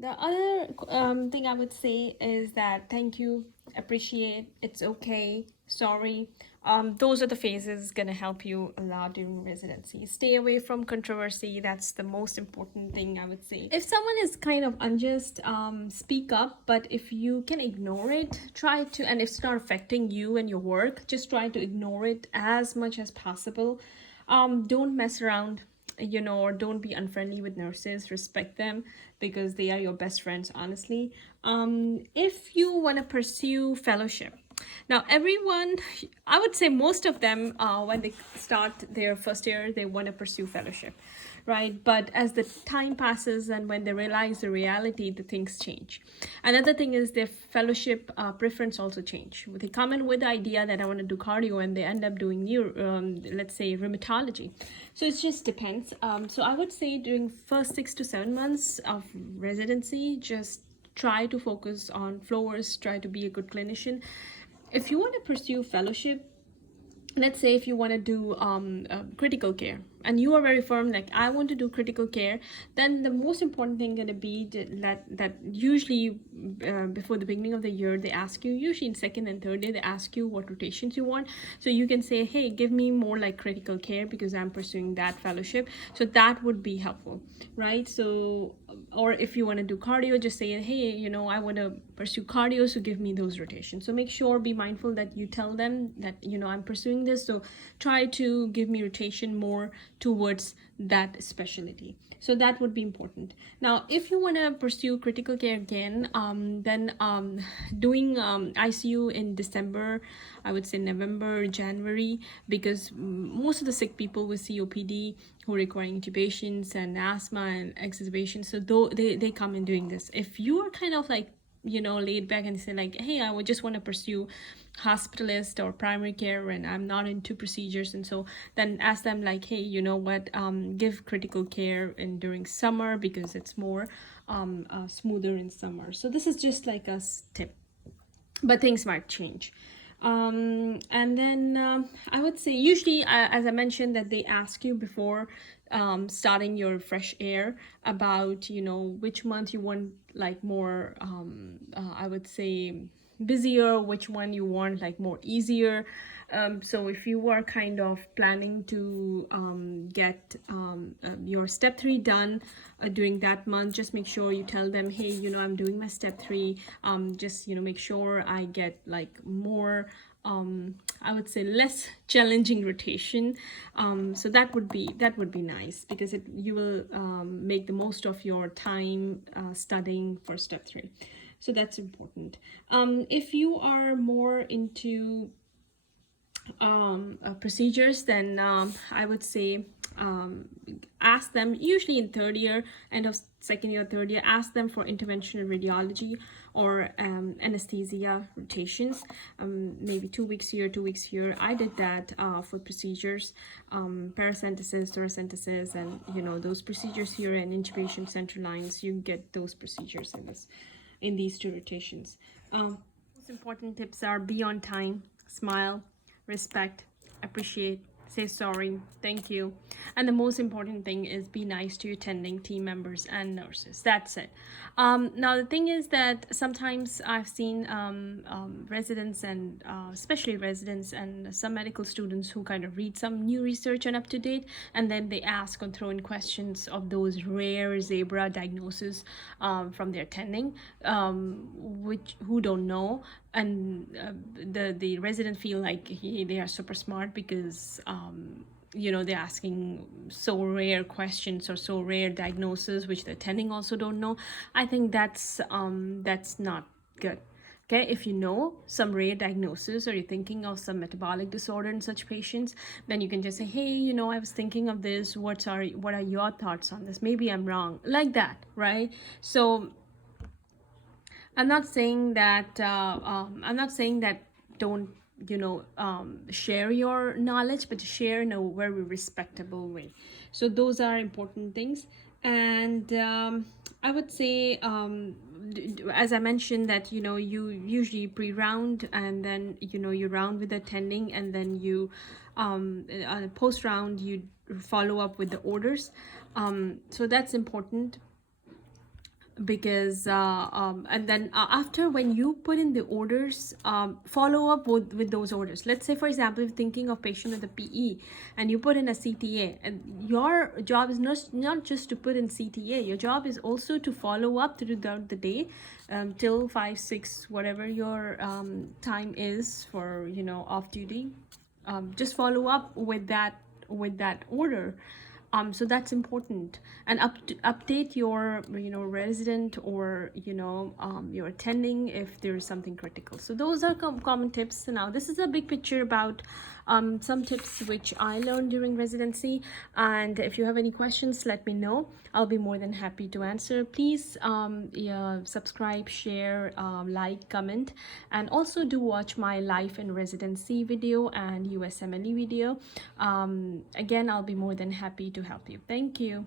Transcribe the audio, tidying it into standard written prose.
The other thing I would say is that thank you, appreciate, it's okay, sorry. Those are the phases gonna help you a lot during residency. Stay away from controversy. That's the most important thing I would say. If someone is kind of unjust, speak up. But if you can ignore it, try to. And if it's not affecting you and your work, just try to ignore it as much as possible. Don't mess around, or don't be unfriendly with nurses. Respect them because they are your best friends, honestly. If you want to pursue fellowship, now everyone, I would say most of them, when they start their first year, they want to pursue fellowship, right? But as the time passes and when they realize the reality, the things change. Another thing is their fellowship preference also change. They come in with the idea that I want to do cardio and they end up doing let's say rheumatology. So it just depends. So I would say during first 6 to 7 months of residency, just try to focus on floors, try to be a good clinician. If you want to pursue fellowship, let's say if you want to do critical care and you are very firm like I want to do critical care, then the most important thing going to be that usually before the beginning of the year they ask you, usually in second and third day they ask you what rotations you want. So you can say, hey, give me more like critical care because I'm pursuing that fellowship. So that would be helpful, right? So or if you want to do cardio, just say, hey, I want to pursue cardio, so give me those rotations. So make sure, be mindful that you tell them that I'm pursuing this, so try to give me rotation more towards that specialty. So that would be important. Now if you want to pursue critical care again, then doing ICU in December, I would say November, January, because most of the sick people with COPD who require intubations and asthma and exacerbations, so though they come in doing this. If you are kind of like laid back and say like, hey, I would just want to pursue hospitalist or primary care and I'm not into procedures, and so then ask them like, hey, what, give critical care in during summer because it's more smoother in summer. So this is just like a tip, but things might change. And then I would say usually, as I mentioned, that they ask you before starting your fresh air about which month you want like more I would say busier, which one you want like more easier. So if you are kind of planning to get your step 3 done during that month, just make sure you tell them, hey, I'm doing my step 3, just make sure I get like more I would say less challenging rotation. So that would be nice because you will make the most of your time studying for step 3. So that's important. If you are more into procedures, then I would say ask them, usually in third year, end of second year, third year, ask them for interventional radiology or anesthesia rotations, maybe 2 weeks here, 2 weeks here. I did that for procedures, paracentesis, thoracentesis, and those procedures here, and intubation central lines. You get those procedures in these 2 rotations. Most important tips are be on time, smile, respect, appreciate, say sorry, thank you, and the most important thing is be nice to your attending team members and nurses. That's it. Now the thing is that sometimes I've seen residents and especially residents and some medical students who kind of read some new research and up to date, and then they ask or throw in questions of those rare zebra diagnoses from their attending, who don't know, and the resident feel like they are super smart because they're asking so rare questions or so rare diagnoses which the attending also don't know. I think that's not good. Okay, if you know some rare diagnosis or you're thinking of some metabolic disorder in such patients, then you can just say, hey, I was thinking of this, what are your thoughts on this, maybe I'm wrong, like that, right? So I'm not saying that don't share your knowledge, but to share in a very respectable way. So those are important things. And I would say, as I mentioned, that you usually pre-round, and then you round with attending, and then you post round you follow up with the orders. So that's important. because and then after, when you put in the orders, follow up with those orders. Let's say, for example, if thinking of patient with a PE and you put in a CTA, and your job is not just to put in CTA, your job is also to follow up throughout the day, till 5 6 whatever your time is for, you know, off duty. Just follow up with that order. So that's important. And update your, you know, resident, or, you know, your attending if there is something critical. So those are common tips. So now this is a big picture about some tips which I learned during residency. And if you have any questions, let me know. I'll be more than happy to answer. Please yeah, subscribe, share, like, comment, and also do watch my life in residency video and USMLE video. Again, I'll be more than happy to help you. Thank you.